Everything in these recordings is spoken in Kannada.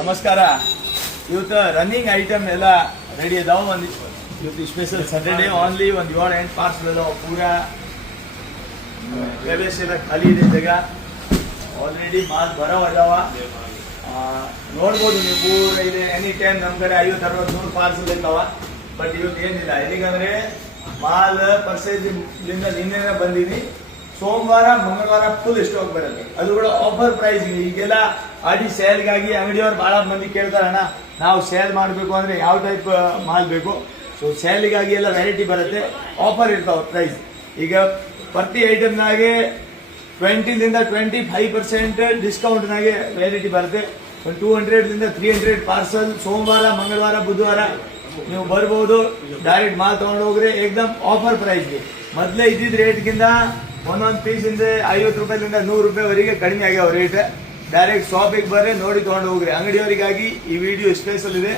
ನಮಸ್ಕಾರ. ಇವತ್ತು ರನ್ನಿಂಗ್ ಐಟಮ್ ಎಲ್ಲ ರೆಡಿ ಅದಾವ. ಇವತ್ತು ಸ್ಪೆಷಲ್ ಸ್ಯಾಟರ್ಡೇ ಓನ್ಲಿ ಒಂದು 7-8 ಪಾರ್ಸಲ್ ಅದಾವ. ಪೂರಾ ವ್ಯವಸ್ಥೆ ಎಲ್ಲ ಖಾಲಿ ಇದೆ ಜಾಗ. ಆಲ್ರೆಡಿ ಮಾಲ್ ಬರೋವ್ ಅದಾವ. ನೋಡ್ಬೋದು ನೀವು ಪೂರ ಇದೆ. ಎನಿ ಟೈಮ್ ನಮ್ಮ ಕಡೆ 50-60-100 ಪಾರ್ಸಲ್ ಇರ್ತಾವ. ಬಟ್ ಇವತ್ತು ಏನಿಲ್ಲ. ಏನಂದ್ರೆ ಮಾಲ್ ಪರ್ಚೇಸ್ ನಿನ್ನೆ ಬಂದೀನಿ. ಸೋಮವಾರ ಮಂಗಳವಾರ ಫುಲ್ ಸ್ಟಾಕ್ ಬರುತ್ತೆ. ಅದು ಕೂಡ ಆಫರ್ ಪ್ರೈಸ್. ಈಗೆಲ್ಲ ಆಡಿ ಸೇಲ್ಗಾಗಿ ಅಂಗಡಿಯವ್ರು ಬಹಳ ಮಂದಿ ಕೇಳ್ತಾರಣ್ಣ, ನಾವು ಸೇಲ್ ಮಾಡಬೇಕು ಅಂದ್ರೆ ಯಾವ ಟೈಪ್ ಮಾಲ್ ಬೇಕು. ಸೊ ಸೇಲ್ಗಾಗಿ ಎಲ್ಲ ವೆರೈಟಿ ಬರುತ್ತೆ. ಆಫರ್ ಇರ್ತಾವೆ ಪ್ರೈಸ್. ಈಗ ಪ್ರತಿ ಐಟಮ್ನಾಗೆ 20-25% ಡಿಸ್ಕೌಂಟ್ನಾಗೆ ವೆರೈಟಿ ಬರುತ್ತೆ. 200 300 ಪಾರ್ಸಲ್ ಸೋಮವಾರ ಮಂಗಳವಾರ ಬುಧವಾರ ನೀವು ಬರ್ಬೋದು. ಡೈರೆಕ್ಟ್ ಮಾಲ್ ತಗೊಂಡು ಹೋಗ್ರಿ. ಏಕದಮ್ ಆಫರ್ ಪ್ರೈಸ್ಗೆ. ಮೊದಲೇ ಇದ್ದಿದ್ದ ರೇಟ್ಗಿಂತ ಒಂದೊಂದು ಪೀಸ್ ಇಂದ 50 ರೂಪಾಯಿಲಿಂದ 100 ರೂಪಾಯಿವರೆಗೆ ಕಡಿಮೆ ಆಗ್ಯಾವ ರೇಟ್. ಡೈರೆಕ್ಟ್ ಶಾಪಿಗೆ ಬರ್ರಿ, ನೋಡಿ ತಗೊಂಡು ಹೋಗ್ರಿ. ಅಂಗಡಿಯವರಿಗಾಗಿ ಈ ವಿಡಿಯೋ ಸ್ಪೆಷಲ್ ಇದೆ.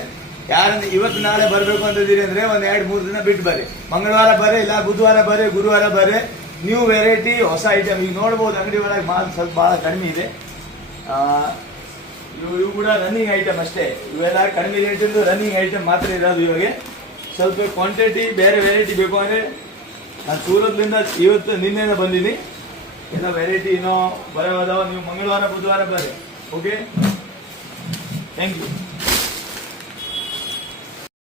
ಯಾರನ್ನ ಇವತ್ತು ನಾಳೆ ಬರಬೇಕು ಅಂತಿದ್ದೀರಿ ಅಂದ್ರೆ ಒಂದು 2-3 ದಿನ ಬಿಟ್ಟು ಬರ್ರಿ. ಮಂಗಳವಾರ ಬರ್ರಿ, ಇಲ್ಲ ಬುಧವಾರ ಬರ್ರಿ, ಗುರುವಾರ ಬರ್ರಿ. ನ್ಯೂ ವೆರೈಟಿ, ಹೊಸ ಐಟಮ್ ಈಗ ನೋಡ್ಬೋದು. ಅಂಗಡಿ ಒಳಗೆ ಮಾಲ್ ಸ್ವಲ್ಪ ಭಾಳ ಕಡಿಮೆ ಇದೆ. ಇವು ಕೂಡ ರನ್ನಿಂಗ್ ಐಟಮ್ ಅಷ್ಟೇ. ಇವೆಲ್ಲ ಕಡಿಮೆ ರೇಟಿಂದು ರನ್ನಿಂಗ್ ಐಟಮ್ ಮಾತ್ರ ಇರೋದು. ಇವಾಗ ಸ್ವಲ್ಪ ಕ್ವಾಂಟಿಟಿ ಬೇರೆ ವೆರೈಟಿ ಬೇಕು ಅಂದರೆ ನಾನು ಸೂರತ್ಲಿಂದ ನಿನ್ನೆ ಬಂದೀನಿ. ಎಲ್ಲ ವೆರೈಟಿ ಇನ್ನೂ ಬರೋದಾವ. ನೀವು ಮಂಗಳವಾರ ಬುಧವಾರ ಬರ್ರಿ. Okay, thank you.